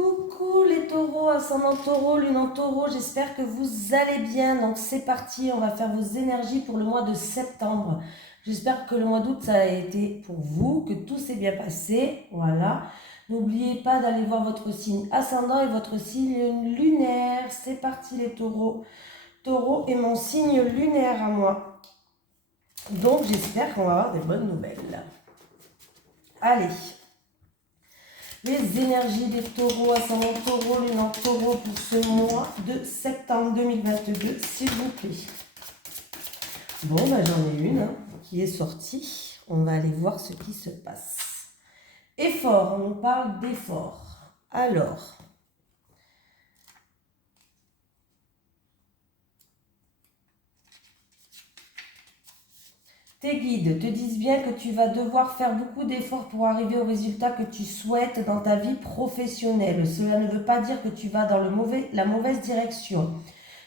Coucou les taureaux, ascendant taureau, lune en taureau, j'espère que vous allez bien. Donc c'est parti, on va faire vos énergies pour le mois de septembre. J'espère que le mois d'août ça a été pour vous, que tout s'est bien passé. Voilà. N'oubliez pas d'aller voir votre signe ascendant et votre signe lunaire. C'est parti les taureaux. Taureau est mon signe lunaire à moi. Donc j'espère qu'on va avoir des bonnes nouvelles. Allez. Les énergies des taureaux, ascendant taureau, lune en taureau pour ce mois de septembre 2022, s'il vous plaît. Bon, j'en ai une qui est sortie. On va aller voir ce qui se passe. Effort, on parle d'effort. Alors, tes guides te disent bien que tu vas devoir faire beaucoup d'efforts pour arriver au résultat que tu souhaites dans ta vie professionnelle. Cela ne veut pas dire que tu vas dans la mauvaise direction.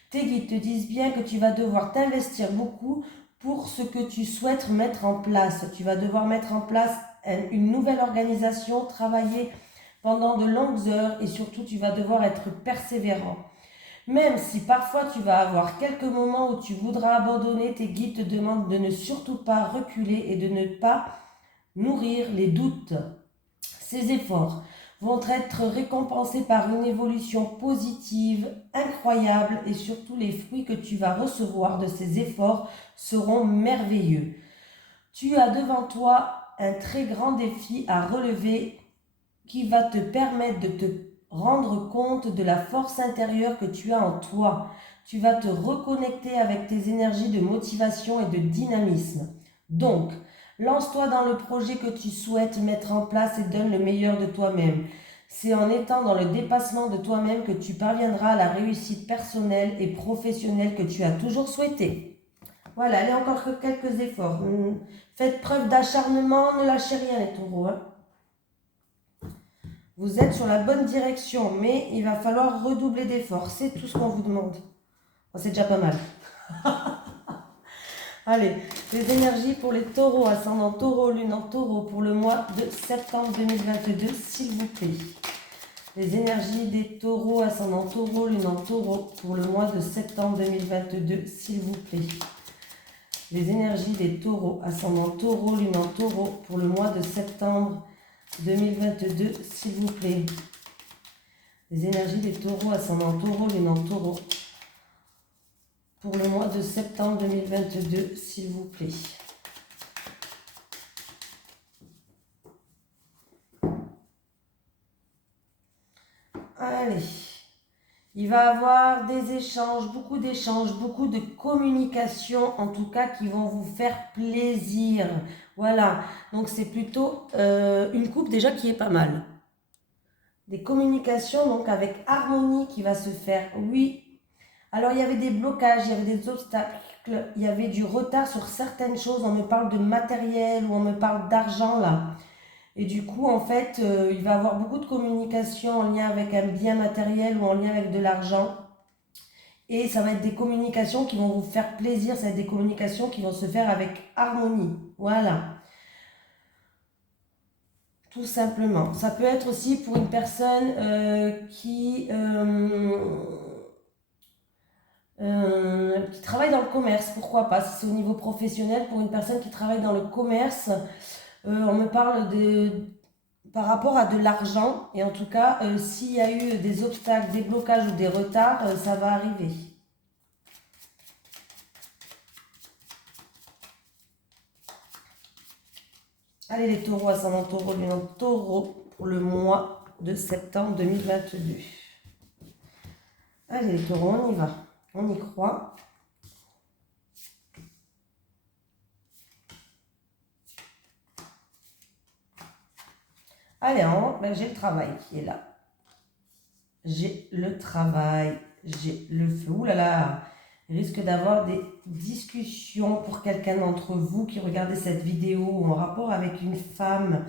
Tes guides te disent bien que tu vas devoir t'investir beaucoup pour ce que tu souhaites mettre en place. Tu vas devoir mettre en place une nouvelle organisation, travailler pendant de longues heures et surtout tu vas devoir être persévérant. Même si parfois tu vas avoir quelques moments où tu voudras abandonner, tes guides te demandent de ne surtout pas reculer et de ne pas nourrir les doutes. Ces efforts vont être récompensés par une évolution positive, incroyable et surtout les fruits que tu vas recevoir de ces efforts seront merveilleux. Tu as devant toi un très grand défi à relever qui va te permettre de te rendre compte de la force intérieure que tu as en toi. Tu vas te reconnecter avec tes énergies de motivation et de dynamisme. Donc, lance-toi dans le projet que tu souhaites mettre en place et donne le meilleur de toi-même. C'est en étant dans le dépassement de toi-même que tu parviendras à la réussite personnelle et professionnelle que tu as toujours souhaité. Voilà, allez encore que quelques efforts. Faites preuve d'acharnement, ne lâchez rien les taureaux. Vous êtes sur la bonne direction, mais il va falloir redoubler d'efforts. C'est tout ce qu'on vous demande. Bon, c'est déjà pas mal. Allez, les énergies pour les taureaux, ascendant taureau, lune en taureau, pour le mois de septembre 2022, s'il vous plaît. Les énergies des taureaux, ascendant taureau, lune en taureau, pour le mois de septembre 2022, s'il vous plaît. Les énergies des taureaux, ascendant taureau, lune en taureau, pour le mois de septembre 2022, s'il vous plaît. Les énergies des taureaux, ascendant taureau, lune en taureau, pour le mois de septembre 2022, s'il vous plaît. Allez, il va y avoir des échanges, beaucoup de communication, en tout cas, qui vont vous faire plaisir. Voilà, donc c'est plutôt une coupe déjà qui est pas mal. Des communications, donc avec harmonie qui va se faire, oui. Alors, il y avait des blocages, il y avait des obstacles, il y avait du retard sur certaines choses. On me parle de matériel ou on me parle d'argent, là. Et du coup, en fait, il va y avoir beaucoup de communication en lien avec un bien matériel ou en lien avec de l'argent. Et ça va être des communications qui vont vous faire plaisir. Ça va être des communications qui vont se faire avec harmonie. Voilà. Tout simplement. Ça peut être aussi pour une personne qui travaille dans le commerce, pourquoi pas, si c'est au niveau professionnel, pour une personne qui travaille dans le commerce, on me parle par rapport à de l'argent, et en tout cas, s'il y a eu des obstacles, des blocages ou des retards, ça va arriver. Allez les taureaux, ascendant taureau, lune en taureau, pour le mois de septembre 2022. Allez les taureaux, on y va, on y croit. Allez, j'ai le travail qui est là. J'ai le travail, j'ai le feu. Ouh là là, il risque d'avoir des discussions pour quelqu'un d'entre vous qui regardez cette vidéo en rapport avec une femme.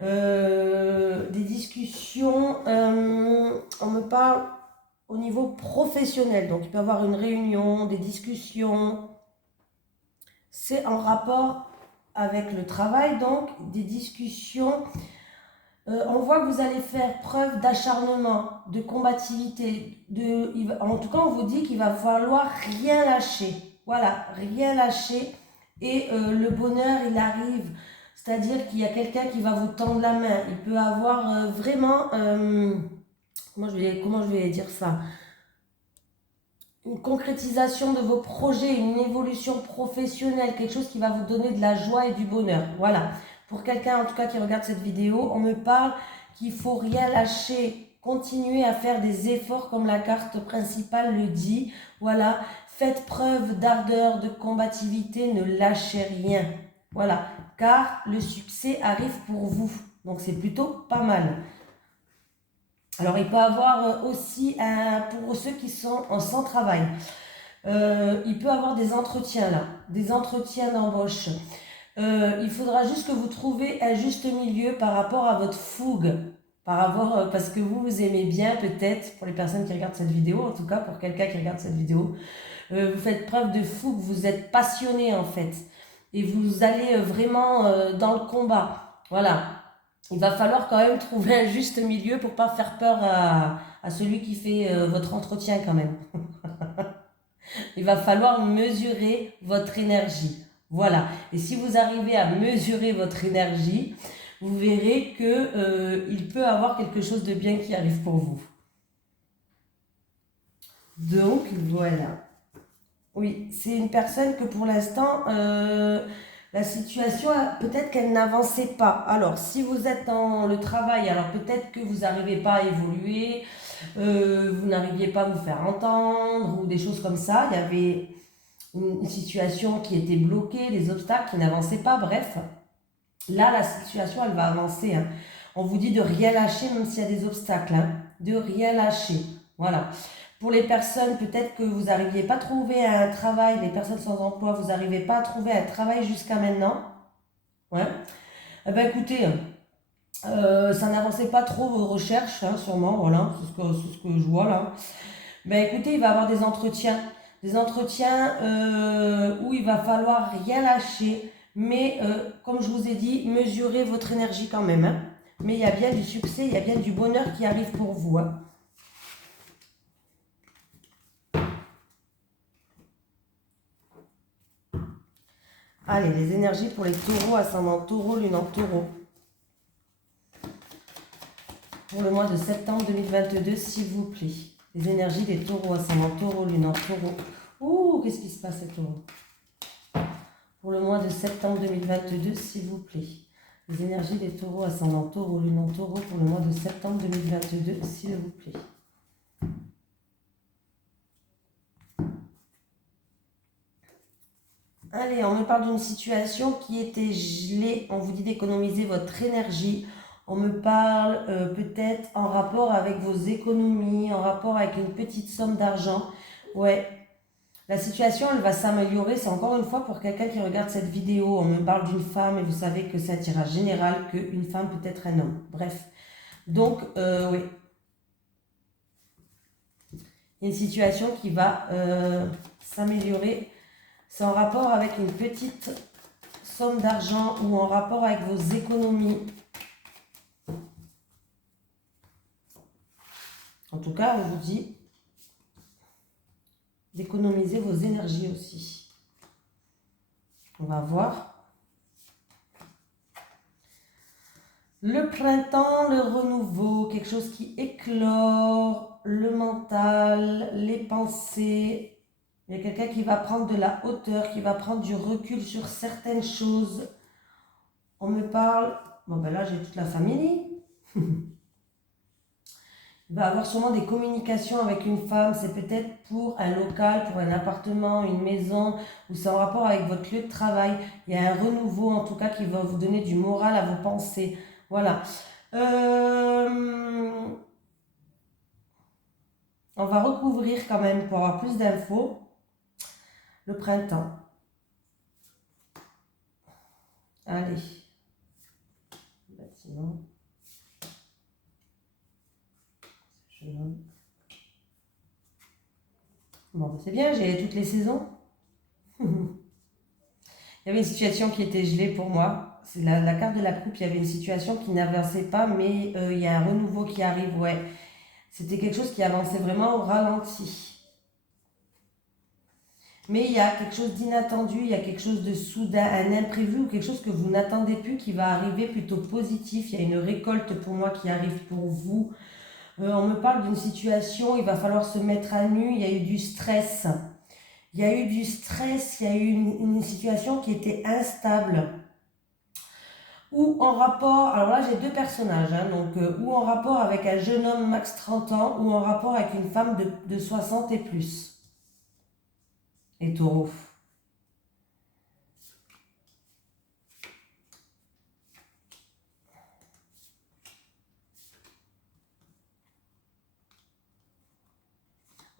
Des discussions, on me parle au niveau professionnel. Donc, il peut y avoir une réunion, des discussions. C'est en rapport avec le travail, donc des discussions On voit que vous allez faire preuve d'acharnement, de combativité. En tout cas, on vous dit qu'il va falloir rien lâcher. Voilà, rien lâcher. Et le bonheur, il arrive. C'est-à-dire qu'il y a quelqu'un qui va vous tendre la main. Il peut avoir vraiment... comment je vais dire ça? Une concrétisation de vos projets, une évolution professionnelle, quelque chose qui va vous donner de la joie et du bonheur. Voilà. Pour quelqu'un en tout cas qui regarde cette vidéo, on me parle qu'il ne faut rien lâcher, continuer à faire des efforts comme la carte principale le dit. Voilà, faites preuve d'ardeur, de combativité, ne lâchez rien. Voilà, car le succès arrive pour vous. Donc c'est plutôt pas mal. Alors il peut avoir aussi, pour ceux qui sont sans travail, il peut avoir des entretiens là, des entretiens d'embauche. Il faudra juste que vous trouviez un juste milieu par rapport à votre fougue, parce que vous aimez bien peut-être, pour les personnes qui regardent cette vidéo, en tout cas pour quelqu'un qui regarde cette vidéo, vous faites preuve de fougue, vous êtes passionné en fait, et vous allez vraiment dans le combat, voilà. Il va falloir quand même trouver un juste milieu pour pas faire peur à celui qui fait votre entretien quand même. Il va falloir mesurer votre énergie. Voilà. Et si vous arrivez à mesurer votre énergie, vous verrez que il peut avoir quelque chose de bien qui arrive pour vous. Donc, voilà. Oui, c'est une personne que pour l'instant, la situation, peut-être qu'elle n'avançait pas. Alors, si vous êtes dans le travail, alors peut-être que vous n'arrivez pas à évoluer, vous n'arriviez pas à vous faire entendre ou des choses comme ça. Il y avait une situation qui était bloquée, des obstacles qui n'avançaient pas, bref. Là, la situation, elle va avancer. Hein. On vous dit de rien lâcher, même s'il y a des obstacles. Hein. De rien lâcher. Voilà. Pour les personnes, peut-être que vous n'arriviez pas à trouver un travail, les personnes sans emploi, vous n'arrivez pas à trouver un travail jusqu'à maintenant. Ouais. Eh ben, écoutez, ça n'avançait pas trop vos recherches, hein, sûrement, voilà, c'est ce que je vois là. Ben, écoutez, il va y avoir des entretiens où il va falloir rien lâcher, mais comme je vous ai dit, mesurez votre énergie quand même. Hein. Mais il y a bien du succès, il y a bien du bonheur qui arrive pour vous. Hein. Allez, les énergies pour les taureaux, ascendant taureau, lune en taureau. Pour le mois de septembre 2022, s'il vous plaît. Les énergies des taureaux, ascendant taureau, lune en taureau. Ouh, qu'est-ce qui se passe, les taureaux? Pour le mois de septembre 2022, s'il vous plaît. Les énergies des taureaux, ascendant taureau, lune en taureau, pour le mois de septembre 2022, s'il vous plaît. Allez, on me parle d'une situation qui était gelée. On vous dit d'économiser votre énergie. On me parle peut-être en rapport avec vos économies, en rapport avec une petite somme d'argent. Ouais, la situation, elle va s'améliorer. C'est encore une fois pour quelqu'un qui regarde cette vidéo. On me parle d'une femme et vous savez que c'est un tirage général, qu'une femme peut être un homme. Bref, donc, oui. Une situation qui va s'améliorer. C'est en rapport avec une petite somme d'argent ou en rapport avec vos économies. En tout cas, on vous dit d'économiser vos énergies aussi. On va voir. Le printemps, le renouveau, quelque chose qui éclore, le mental, les pensées. Il y a quelqu'un qui va prendre de la hauteur, qui va prendre du recul sur certaines choses. On me parle... Bon, ben là, j'ai toute la famille. Il va avoir sûrement des communications avec une femme. C'est peut-être pour un local, pour un appartement, une maison, ou c'est en rapport avec votre lieu de travail. Il y a un renouveau, en tout cas, qui va vous donner du moral à vos pensées. Voilà. On va recouvrir quand même pour avoir plus d'infos. Le printemps. Allez. Bâtiment. Bon, c'est bien, j'ai toutes les saisons. Il y avait une situation qui était gelée pour moi. c'est la carte de la coupe, il y avait une situation qui n'avançait pas, mais il y a un renouveau qui arrive, ouais. C'était quelque chose qui avançait vraiment au ralenti. Mais il y a quelque chose d'inattendu, il y a quelque chose de soudain, un imprévu ou quelque chose que vous n'attendez plus qui va arriver plutôt positif. Il y a une récolte pour moi qui arrive pour vous. On me parle d'une situation, il va falloir se mettre à nu, il y a eu du stress. Il y a eu du stress, il y a eu une situation qui était instable. Ou en rapport, alors là j'ai deux personnages, hein, donc ou en rapport avec un jeune homme max 30 ans, ou en rapport avec une femme de 60 et plus. Et taureau.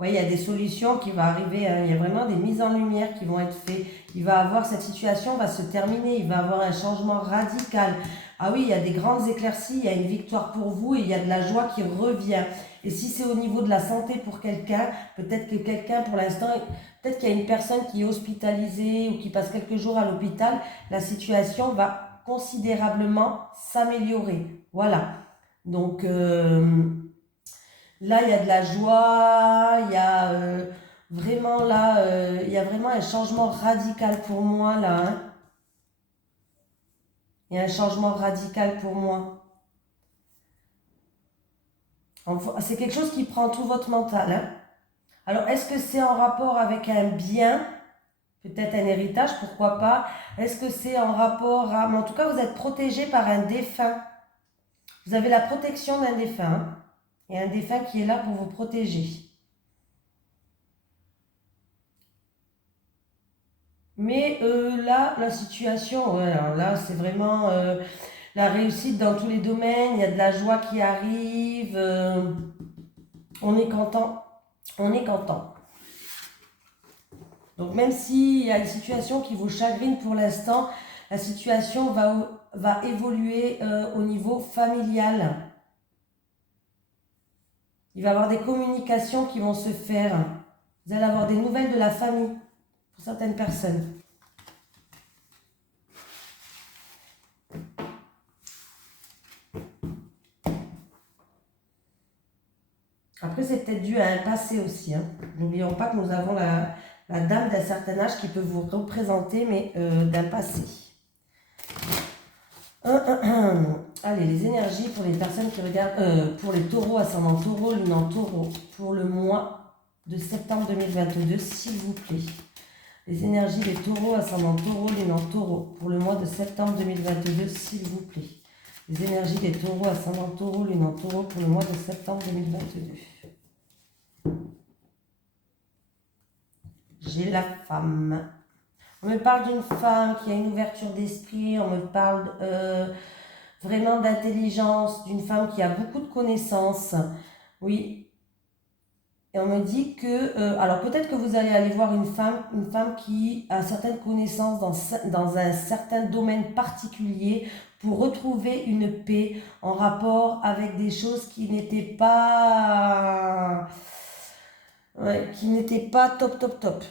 Oui, il y a des solutions qui vont arriver, hein. Il y a vraiment des mises en lumière qui vont être faites. Il va avoir, cette situation va se terminer, il va avoir un changement radical. Ah oui, il y a des grandes éclaircies, il y a une victoire pour vous et il y a de la joie qui revient. Et si c'est au niveau de la santé pour quelqu'un, peut-être que quelqu'un pour l'instant, peut-être qu'il y a une personne qui est hospitalisée ou qui passe quelques jours à l'hôpital, la situation va considérablement s'améliorer. Voilà. Donc, là, il y a de la joie, il y a vraiment là, il y a vraiment un changement radical pour moi là, hein. Il y a un changement radical pour moi. C'est quelque chose qui prend tout votre mental, hein. Alors, est-ce que c'est en rapport avec un bien, peut-être un héritage, pourquoi pas? Est-ce que c'est en rapport à... Mais en tout cas, vous êtes protégé par un défunt. Vous avez la protection d'un défunt, hein. Il y a un défunt qui est là pour vous protéger. Mais là, la situation, ouais, alors là, c'est vraiment la réussite dans tous les domaines. Il y a de la joie qui arrive. On est content. On est content. Donc, même s'il y a une situation qui vous chagrine pour l'instant, la situation va évoluer au niveau familial. Il va y avoir des communications qui vont se faire. Vous allez avoir des nouvelles de la famille pour certaines personnes. Après, c'est peut-être dû à un passé aussi, hein. N'oublions pas que nous avons la dame d'un certain âge qui peut vous représenter, mais d'un passé. Allez, les énergies pour les personnes qui regardent, pour les taureaux, ascendant taureau, lune en taureau, pour le mois de septembre 2022, s'il vous plaît. Les énergies des taureaux, ascendant taureau, lune en taureau, pour le mois de septembre 2022, s'il vous plaît. Les énergies des taureaux, ascendant taureau, lune en taureau, pour le mois de septembre 2022. J'ai la femme. On me parle d'une femme qui a une ouverture d'esprit, on me parle vraiment d'intelligence, d'une femme qui a beaucoup de connaissances. Oui. Et on me dit que, alors peut-être que vous allez aller voir une femme qui a certaines connaissances dans un certain domaine particulier pour retrouver une paix en rapport avec des choses qui n'étaient pas, ouais, top, top, top.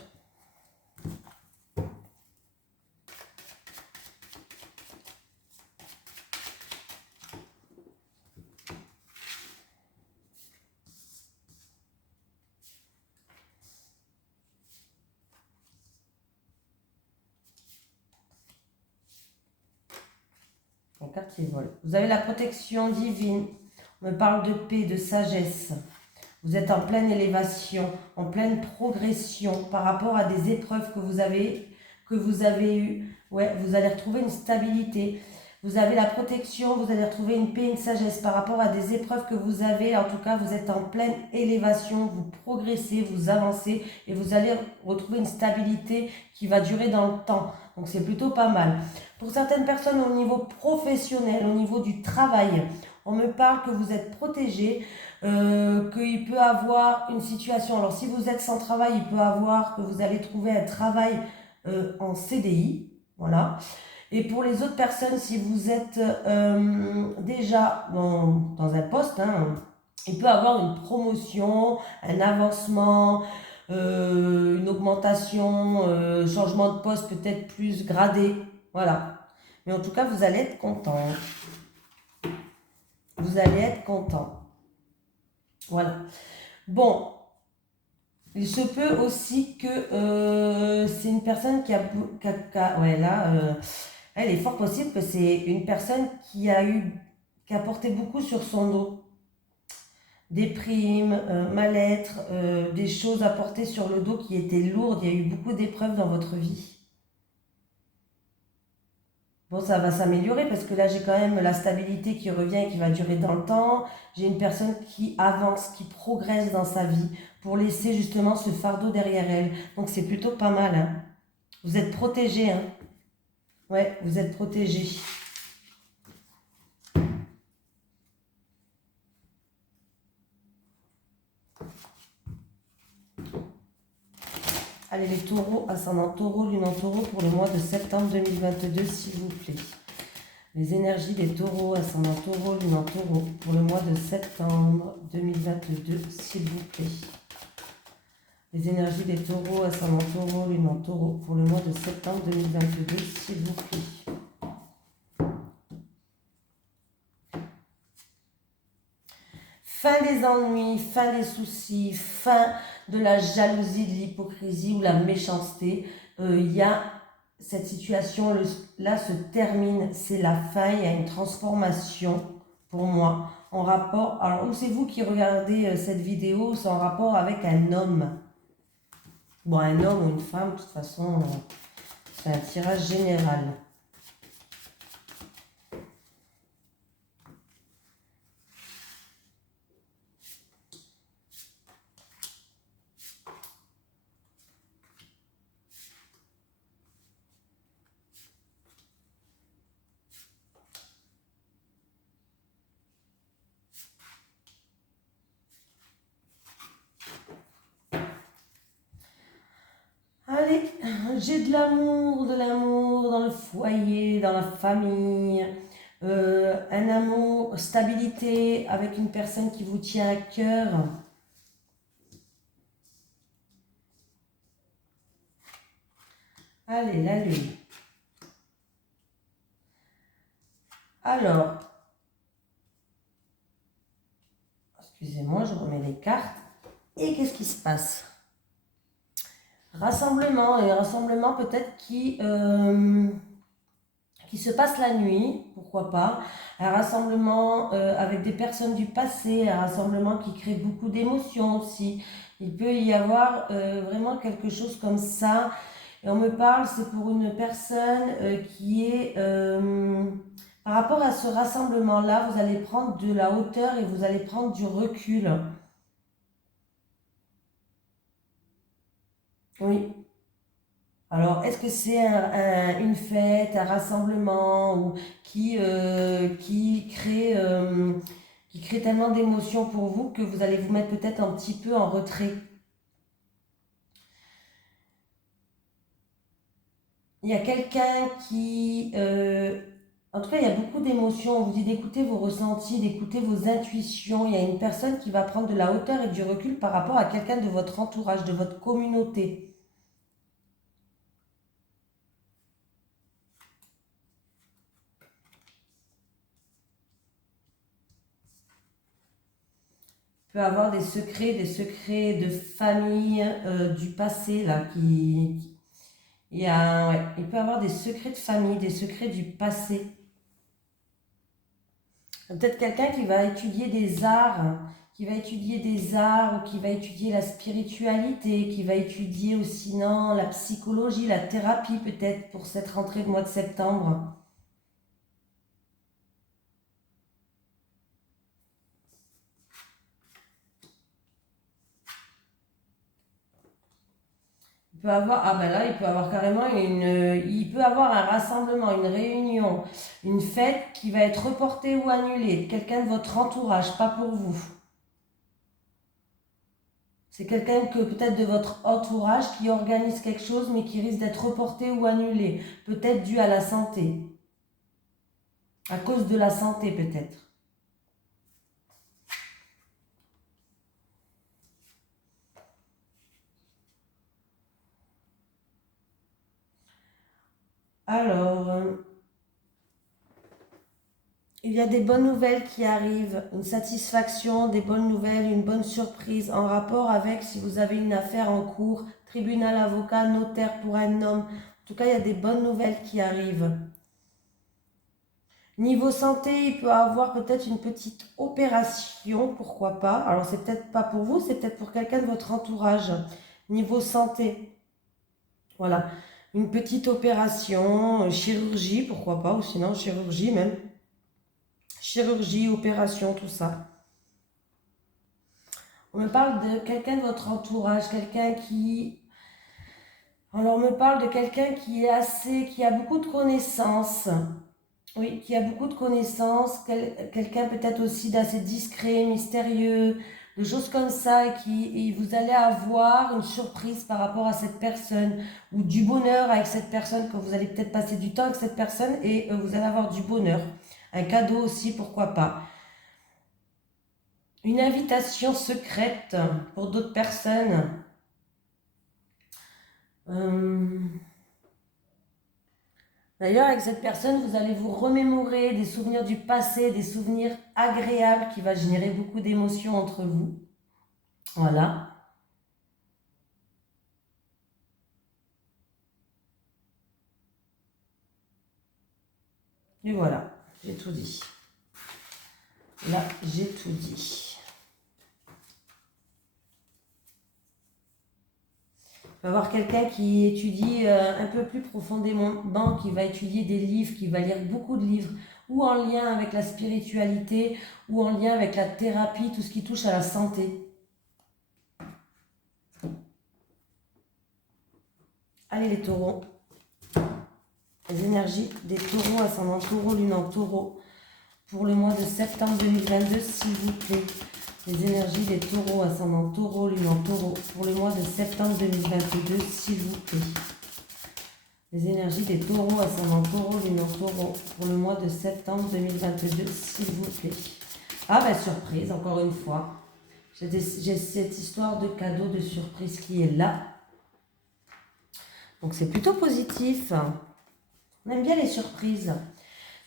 Quartier vol. Vous avez la protection divine. On me parle de paix, de sagesse. Vous êtes en pleine élévation, en pleine progression par rapport à des épreuves que vous avez eues. Ouais, vous allez retrouver une stabilité. Vous avez la protection, vous allez retrouver une paix, une sagesse par rapport à des épreuves que vous avez. En tout cas, vous êtes en pleine élévation, vous progressez, vous avancez et vous allez retrouver une stabilité qui va durer dans le temps. Donc, c'est plutôt pas mal. Pour certaines personnes au niveau professionnel, au niveau du travail, on me parle que vous êtes protégé, qu'il peut avoir une situation. Alors, si vous êtes sans travail, il peut avoir que vous allez trouver un travail en CDI. Voilà. Et pour les autres personnes, si vous êtes déjà dans un poste, hein, il peut avoir une promotion, un avancement, une augmentation, changement de poste peut-être plus gradé. Voilà. Mais en tout cas, vous allez être content. Vous allez être content. Voilà. Bon, il se peut aussi que c'est une personne ouais, là, il est fort possible que c'est une personne qui a porté beaucoup sur son dos. Des primes, mal-être, des choses à porter sur le dos qui étaient lourdes. Il y a eu beaucoup d'épreuves dans votre vie. Bon, ça va s'améliorer parce que là, j'ai quand même la stabilité qui revient et qui va durer dans le temps. J'ai une personne qui avance, qui progresse dans sa vie pour laisser justement ce fardeau derrière elle. Donc, c'est plutôt pas mal, hein. Vous êtes protégé, hein. Ouais, vous êtes protégé. Allez, les taureaux, ascendant taureau, lune en taureau pour le mois de septembre 2022, s'il vous plaît. Les énergies des taureaux, ascendant taureau, lune en taureau pour le mois de septembre 2022, s'il vous plaît. Les énergies des taureaux, ascendant taureau, lune en taureau pour le mois de septembre 2022, s'il vous plaît. Fin des ennuis, fin des soucis, fin de la jalousie, de l'hypocrisie ou la méchanceté. Il y a cette situation là se termine, c'est la fin, il y a une transformation pour moi en rapport. Alors, ou c'est vous qui regardez cette vidéo, c'est en rapport avec un homme. Bon, un homme ou une femme, de toute façon, c'est un tirage général. Allez, j'ai de l'amour dans le foyer, dans la famille, un amour, stabilité avec une personne qui vous tient à cœur. Allez, la lune. Alors, excusez-moi, je remets les cartes. Et qu'est-ce qui se passe? Rassemblement, et rassemblement peut-être qui se passe la nuit, pourquoi pas, un rassemblement avec des personnes du passé, un rassemblement qui crée beaucoup d'émotions aussi. Il peut y avoir vraiment quelque chose comme ça. Et on me parle, c'est pour une personne qui est... par rapport à ce rassemblement-là, vous allez prendre de la hauteur et vous allez prendre du recul. Oui. Alors, est-ce que c'est une fête, un rassemblement ou qui crée tellement d'émotions pour vous que vous allez vous mettre peut-être un petit peu en retrait? Il y a quelqu'un en tout cas, il y a beaucoup d'émotions. On vous dit d'écouter vos ressentis, d'écouter vos intuitions. Il y a une personne qui va prendre de la hauteur et du recul par rapport à quelqu'un de votre entourage, de votre communauté. Peut avoir des secrets de famille du passé là ouais, il peut avoir des secrets de famille, des secrets du passé. Peut-être quelqu'un qui va étudier des arts, qui va étudier des arts ou qui va étudier la spiritualité, qui va étudier aussi non, la psychologie, la thérapie peut-être pour cette rentrée de mois de septembre. Il peut avoir, ah ben là, il peut avoir carrément il peut avoir un rassemblement, une réunion, une fête qui va être reportée ou annulée. Quelqu'un de votre entourage, pas pour vous. C'est quelqu'un que peut-être de votre entourage qui organise quelque chose mais qui risque d'être reporté ou annulé. Peut-être dû à la santé. À cause de la santé peut-être. Alors, il y a des bonnes nouvelles qui arrivent, une satisfaction, des bonnes nouvelles, une bonne surprise en rapport avec si vous avez une affaire en cours, tribunal, avocat, notaire pour un homme. En tout cas, il y a des bonnes nouvelles qui arrivent. Niveau santé, il peut avoir peut-être une petite opération, pourquoi pas. Alors, c'est peut-être pas pour vous, c'est peut-être pour quelqu'un de votre entourage. Niveau santé, voilà. Une petite opération, chirurgie, pourquoi pas, ou sinon chirurgie même. Chirurgie, opération, tout ça. On me parle de quelqu'un de votre entourage, quelqu'un qui... Alors, on me parle de quelqu'un qui est assez... qui a beaucoup de connaissances. Oui, qui a beaucoup de connaissances. Quelqu'un peut-être aussi d'assez discret, mystérieux, de choses comme ça. Et vous allez avoir une surprise par rapport à cette personne ou du bonheur avec cette personne, que vous allez peut-être passer du temps avec cette personne et vous allez avoir du bonheur. Un cadeau aussi, pourquoi pas. Une invitation secrète pour d'autres personnes. D'ailleurs, avec cette personne, vous allez vous remémorer des souvenirs du passé, des souvenirs agréables qui va générer beaucoup d'émotions entre vous. Voilà. Et voilà, j'ai tout dit. Là, j'ai tout dit. Il va y avoir quelqu'un qui étudie un peu plus profondément, qui va étudier des livres, qui va lire beaucoup de livres, ou en lien avec la spiritualité, ou en lien avec la thérapie, tout ce qui touche à la santé. Allez les taureaux. Les énergies des taureaux, ascendant taureau, lune en taureau, pour le mois de septembre 2022, s'il vous plaît. Les énergies des taureaux, ascendant taureau, lune en taureau, pour le mois de septembre 2022, s'il vous plaît. Les énergies des taureaux, ascendant taureau, lune en taureau, pour le mois de septembre 2022, s'il vous plaît. Ah ben surprise, encore une fois. J'ai cette histoire de cadeau, de surprise qui est là. Donc c'est plutôt positif. On aime bien les surprises.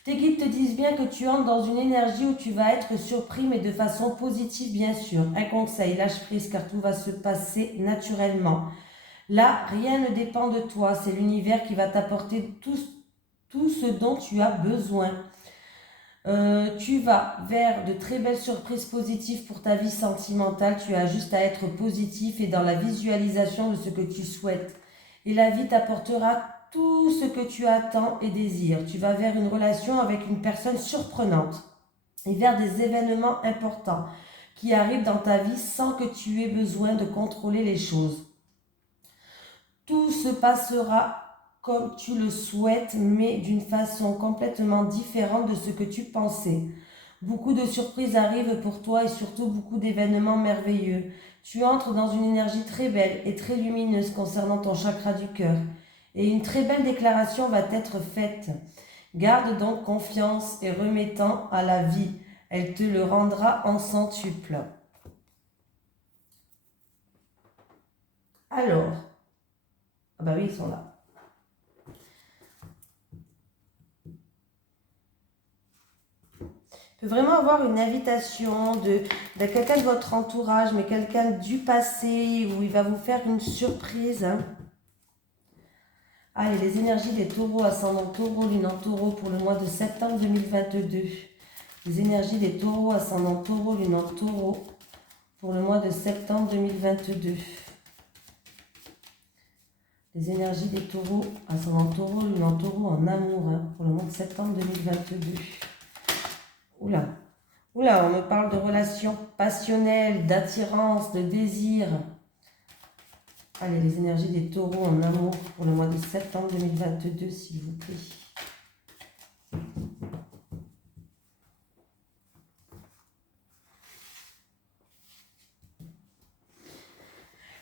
Tes guides te disent bien que tu entres dans une énergie où tu vas être surpris, mais de façon positive, bien sûr. Un conseil, lâche prise, car tout va se passer naturellement. Là, rien ne dépend de toi. C'est l'univers qui va t'apporter tout ce dont tu as besoin. Tu vas vers de très belles surprises positives pour ta vie sentimentale. Tu as juste à être positif et dans la visualisation de ce que tu souhaites. Et la vie t'apportera tout ce que tu attends et désires. Tu vas vers une relation avec une personne surprenante et vers des événements importants qui arrivent dans ta vie sans que tu aies besoin de contrôler les choses. Tout se passera comme tu le souhaites, mais d'une façon complètement différente de ce que tu pensais. Beaucoup de surprises arrivent pour toi et surtout beaucoup d'événements merveilleux. Tu entres dans une énergie très belle et très lumineuse concernant ton chakra du cœur. Et une très belle déclaration va être faite. Garde donc confiance et remettant à la vie. Elle te le rendra en centuple. Alors, ah bah oui, ils sont là. Peut vraiment avoir une invitation de quelqu'un de votre entourage, mais quelqu'un du passé, où il va vous faire une surprise. Hein. Allez, les énergies des taureaux, ascendant taureau, lune en taureau pour le mois de septembre 2022. Les énergies des taureaux, ascendant taureau, lune en taureau pour le mois de septembre 2022. Les énergies des taureaux, ascendant taureau, lune en taureau en amour hein, pour le mois de septembre 2022. Oula, oula, on me parle de relations passionnelles, d'attirance, de désir. Allez, les énergies des taureaux en amour pour le mois de septembre 2022, s'il vous plaît.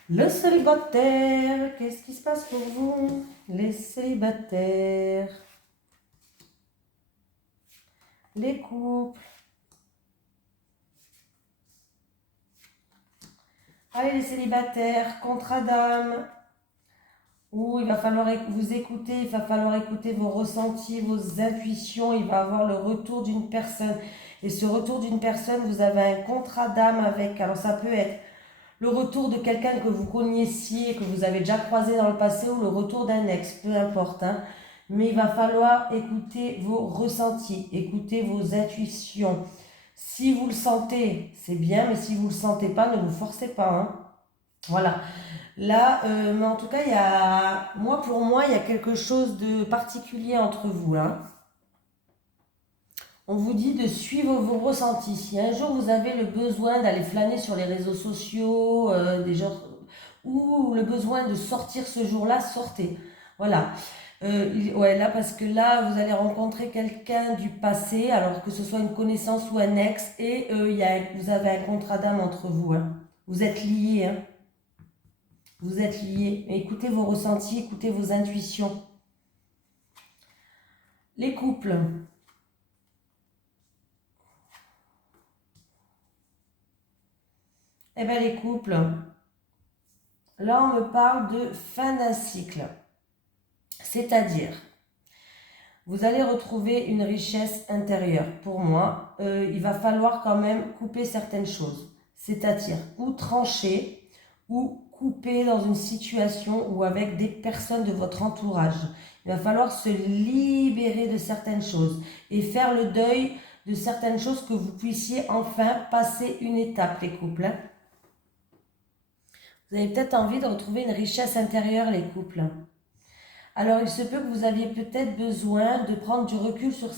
Le célibataire, qu'est-ce qui se passe pour vous? Les célibataires. Les couples. Allez, les célibataires, contrat d'âme. où il va falloir vous écouter, il va falloir écouter vos ressentis, vos intuitions, il va avoir le retour d'une personne. Et ce retour d'une personne, vous avez un contrat d'âme avec, alors ça peut être le retour de quelqu'un que vous connaissiez, que vous avez déjà croisé dans le passé, ou le retour d'un ex, peu importe. Hein. Mais il va falloir écouter vos ressentis, écouter vos intuitions. Si vous le sentez, c'est bien, mais si vous ne le sentez pas, ne vous forcez pas. Hein. Voilà. Là, mais en tout cas, pour moi, il y a quelque chose de particulier entre vous. Hein. On vous dit de suivre vos ressentis. Si un jour vous avez le besoin d'aller flâner sur les réseaux sociaux, ou le besoin de sortir ce jour-là, sortez. Voilà. Ouais, là, parce que là, vous allez rencontrer quelqu'un du passé, alors que ce soit une connaissance ou un ex, et vous avez un contrat d'âme entre vous. Hein. Vous êtes liés. Hein. Vous êtes liés. Écoutez vos ressentis, écoutez vos intuitions. Les couples. Eh bien, les couples, là, on me parle de fin d'un cycle. C'est-à-dire, vous allez retrouver une richesse intérieure. Pour moi, il va falloir quand même couper certaines choses. C'est-à-dire, ou trancher, ou couper dans une situation ou avec des personnes de votre entourage. Il va falloir se libérer de certaines choses et faire le deuil de certaines choses, que vous puissiez enfin passer une étape, les couples. Hein. Vous avez peut-être envie de retrouver une richesse intérieure, les couples. Alors, il se peut que vous aviez peut-être besoin de prendre du recul sur...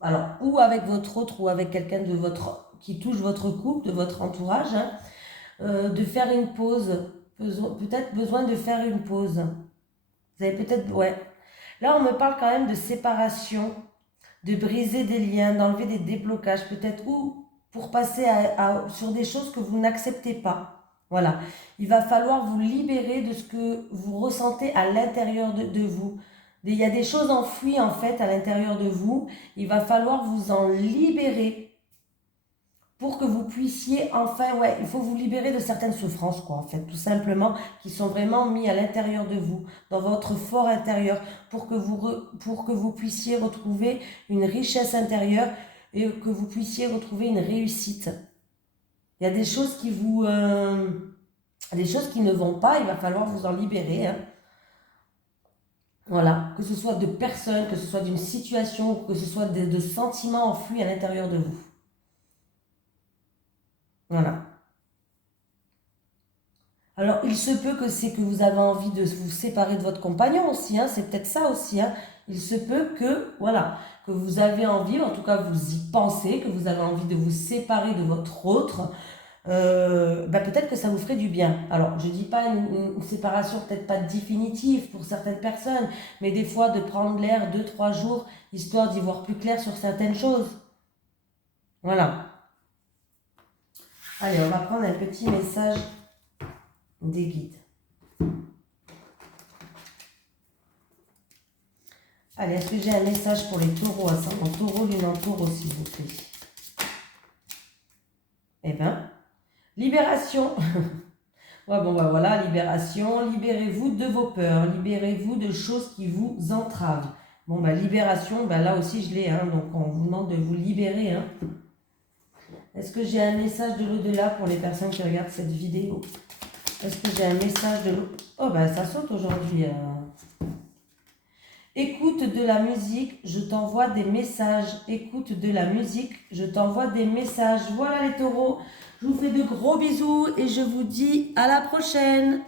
Alors, ou avec votre autre, ou avec quelqu'un de qui touche votre couple, de votre entourage, hein, de faire une pause. Peut-être besoin de faire une pause. Vous avez peut-être... Ouais. Là, on me parle quand même de séparation, de briser des liens, d'enlever des déblocages, peut-être, ou pour passer sur des choses que vous n'acceptez pas. Voilà, il va falloir vous libérer de ce que vous ressentez à l'intérieur de vous. Il y a des choses enfouies en fait à l'intérieur de vous. Il va falloir vous en libérer pour que vous puissiez enfin, ouais, il faut vous libérer de certaines souffrances, quoi, en fait, tout simplement, qui sont vraiment mis à l'intérieur de vous, dans votre fort intérieur, pour que vous puissiez retrouver une richesse intérieure et que vous puissiez retrouver une réussite. Il y a des choses qui des choses qui ne vont pas, il va falloir vous en libérer. Hein. Voilà, que ce soit de personnes, que ce soit d'une situation, que ce soit de sentiments enfouis à l'intérieur de vous. Voilà. Alors, il se peut que c'est que vous avez envie de vous séparer de votre compagnon aussi, hein, c'est peut-être ça aussi. Hein. Il se peut que, voilà, que vous avez envie, en tout cas vous y pensez, que vous avez envie de vous séparer de votre autre. Peut-être que ça vous ferait du bien. Alors, je dis pas une séparation peut-être pas définitive pour certaines personnes, mais des fois de prendre l'air 2-3 jours, histoire d'y voir plus clair sur certaines choses. Voilà. Allez, on va prendre un petit message des guides. Allez, est-ce que j'ai un message pour les taureaux, ascendant taureau, lune en taureau, s'il vous plaît? Eh bien, libération. Ouais, bon, voilà, libération. Libérez-vous de vos peurs. Libérez-vous de choses qui vous entravent. Bon, libération, là aussi, je l'ai. Hein, donc, on vous demande de vous libérer. Hein. Est-ce que j'ai un message de l'au-delà pour les personnes qui regardent cette vidéo? Est-ce que j'ai un message de l'au-delà? Oh, ça saute aujourd'hui. Écoute de la musique, je t'envoie des messages. Écoute de la musique, je t'envoie des messages. Voilà les taureaux. Je vous fais de gros bisous et je vous dis à la prochaine.